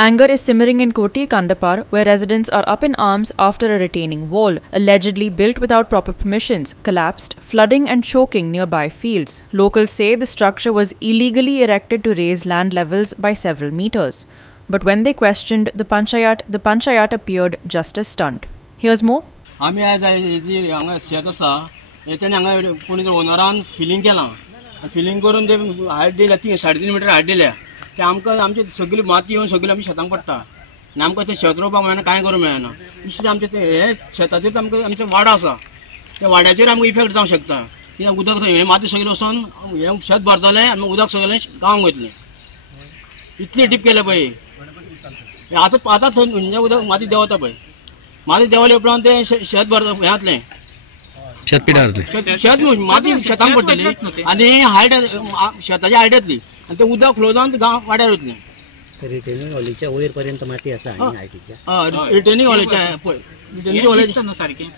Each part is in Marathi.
Anger is simmering in Koti Kandapar, where residents are up in arms after a retaining wall, allegedly built without proper permissions, collapsed, flooding and choking nearby fields. Locals say the structure was illegally erected to raise land levels by several meters. But when they questioned the panchayat appeared just as stunned. Here's more. आम्ही आज शेत आसा तेणी हांगा कोणी तरी ओनरान फिलिंग केलां फिलिंग करून ते हायट दिल्या 3.5 मीटर हायट दिल्या ते आमकां आमचे सगळी माती येवन सगळी आमच्या शेतांक पडटा आनी आमकां ते शेत रोवपाक मेळना कांय करूंक मेळना दुसरें आमचे ते हे शेताचेर आमकां आमचे वाडो आसा त्या वाड्याचेर आमकां इफेक्ट जावंक शकता कित्याक उदक हे माती सगळी वचोन हे शेत भरतलें आनी उदक सगळें गांवांक वयतलें इतली डीप केलें पळय आतां थंय उदक माती देंवता पळय माती देंवले उपरांत ते शेत भरता हें जातलें शेत पिडारतलें शेत माती शेतांक पडटली आनी हायट शेताची हायट येतली आनी ते उदक फ्लो जावन गांव वाड्यार वयतलें रिटेनिंग हॉलीच्या वयर पर्यंत माती आसा आनी हायटीच्या रिटेनिंग हॉलीच्या रिटेनिंग हॉलीच्या सारकें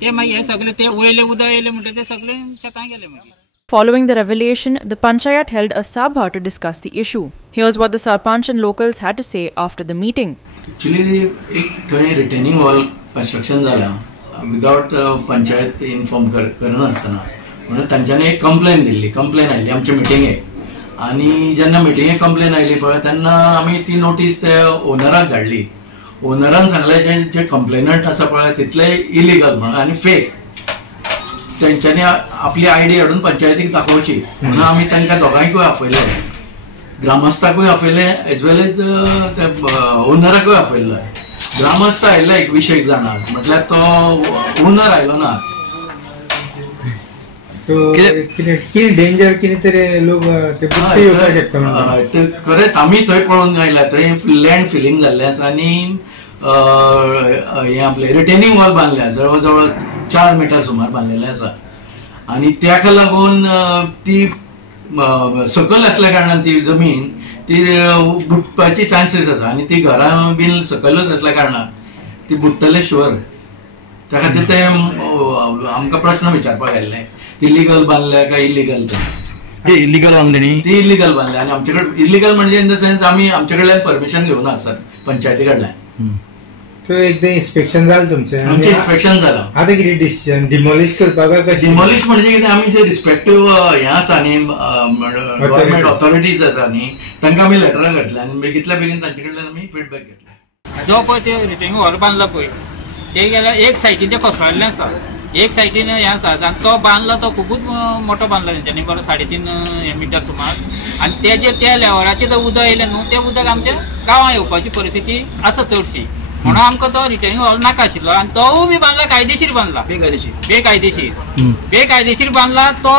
ते मागीर हे सगळे ते वयले उदक येयले म्हणटा ते सगळे शेतांत गेले मागीर. Following the revelation, the panchayat held a sabha to discuss the issue. Here's what the sarpanch and locals had to say after the meeting. Actually, एक थंय रिटेनिंग वॉल कंस्ट्रक्शन जाला विदाउट पंचायत इन्फॉर्म करनासतना म्हणून तांच्यांनी एक कंप्लेन आयली आमच्या मिटिंगेक आनी जेन्ना मिटिंगेक कंप्लेन आयली पळय तेन्ना आमी ती नोटीस त्या ओनराक धाडली ओनरान सांगलें जे कंप्लेनंट आसा पळय तितले इलिगल म्हणून आनी फेक तेंच्यांनी आपली आयडी हाडून पंचायतीक दाखोवची म्हणून आमी तांकां दोगांयकूय आपयले ग्रामस्थाकूय आपयले एज वेल एज ओनराकूय आपयले ग्रामस्थ आयिल्ले 21 जाणां म्हटल्यार तो ओनर आयलो ना सो कितें डेंजर कितें तरी लोक ते बुट्टे येवपाक शकता ते खरेंच आमी थंय पळोवन आयला थंय लँड फिलिंग जाल्लें आसा आनी हें आपलें रिटेनिंग वॉल बांदल्या जवळ जवळ 4 मीटर सुमार बांदलेलें आसा आनी ताका लागून ती सकल असल्या कारणान ती जमीन ती बुडपाची चान्सेस आसा आनी ती घरां बीन सकलच असल्या कारणान ती बुडटले शुअर त्या खातीर ते आमकां प्रश्न विचारपाक आयिल्ले ती लिगल बांदल्या काय इलिगल ते इलिगल बांदले न्ही ती इलिगल बांदल्या आनी आमचे कडेन इलिगल म्हणजे इन द सेन्स आमी आमचे कडल्यान परमिशन घेवन आसात पंचायती कडल्यान तो एकदा इन्स्पेक्शन जालें तुमचें आमचें इन्स्पेक्शन जालां आतां कितें डिसिजन डिमॉलिश करपाक काय कशें डिमॉलिश म्हणजे कितें आमी जे रिस्पेक्टीव हें आसा न्ही गव्हर्नमेंट ऑथॉरिटीज आसा न्ही तांकां आमी लेटरां घातल्या आनी बेगींतल्या बेगीन तांचे कडल्यान आमी फीडबॅक घेतला जो पळय ते रिटेनिंग वॉल बांदला पळय ते गेल्यार एक सायडीन ते कोसळ्ळें आसा एक सायडीन हें आसा आनी तो बांदला तो खूबच मोठो बांदला तेंच्यांनी बरो 3.5 मीटर सुमार आनी तेजेर त्या लेवलाचेर जर उदक येयलें न्हू तें उदक आमच्या गांवां येवपाची परिस्थिती आसा चडशी म्हणून आमकां तो रिटेनिंग वॉल नाका आशिल्लो आनी तोय बी बांदला कायदेशीर बांदला बेकायदेशीर बांदला तो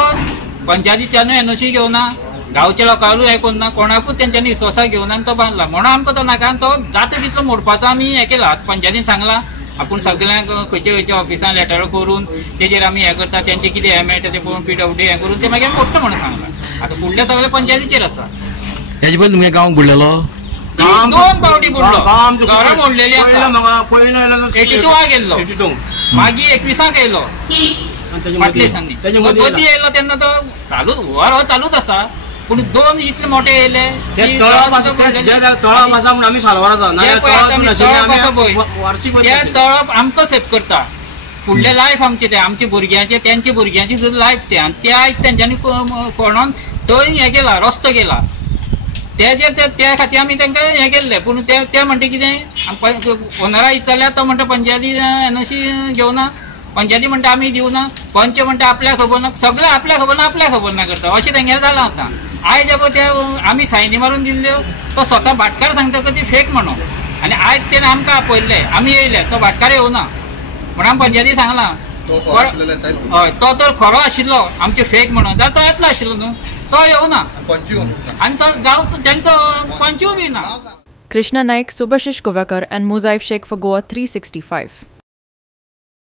पंचायतीच्यानूय एनओसी घेवना गांवच्या लोकांकूय हें कोन्ना कोणाकूच तेंच्यांनी विश्वासाक घेवना आनी तो बांदला म्हणून आमकां तो नाका आनी तो जाता तितलो मोडपाचो आमी हें केला पंचायतीन सांगलां आपूण सगळ्यांक खंयच्या खंयच्या ऑफिसान लेटर करून तेजेर आमी हें करता तेंचे कितें हें मेळटा तें पळोवन PWD हें करून तें मागीर मोडटा म्हणून सांगलां आतां फुडलें सगळें पंचायतीचेर आसा हेजे पयलीं तुमगे गांव बुडलेलो 2 फावटी बुडलो घरां मोडलेलीं आसा 82 गेल्लो मागीर 21 येयलो फाटल्या दिसांनी मदीं येयलो तेन्ना तो चालूच आसा पूण 2 इतले मोठे येयले तळप आमकां सेफ करता फुडले लायफ आमचे ते आमच्या भुरग्यांचे तेंच्या भुरग्यांची सुद्दां लायफ ते आनी त्या तेंच्यांनी कोणान थंय हें केला रस्तो केला तेजेर त्या खातीर आमी तांकां हें केल्लें पूण ते म्हणटा कितें ओनरा विचारल्यार तो म्हणटा पंचायती एनओसी घेवना पंचायती म्हणटा आमी दिवना पंच म्हणटा आपल्याक खबर ना सगळें आपल्याक खबर ना करता अशें तेंगेर जालां आतां आयज जर ते आमी सायनी मारून दिल्ल्यो तो स्वता भाटकार सांगता की ती फेक म्हणून आनी आयज तेणें आमकां आपयल्ले आमी येयले तो भाटकार येवना म्हणून आमी पंचायती सांगलां हय तो तर खरो आशिल्लो आमचे फेक म्हणून जाल्यार तो येतलो आशिल्लो न्हू तो येवना आनी तो गांव तेंचो पंचूय बी ना. Krishna Naik, Subhashish Govakar and Muzaif Sheikh for Goa 365.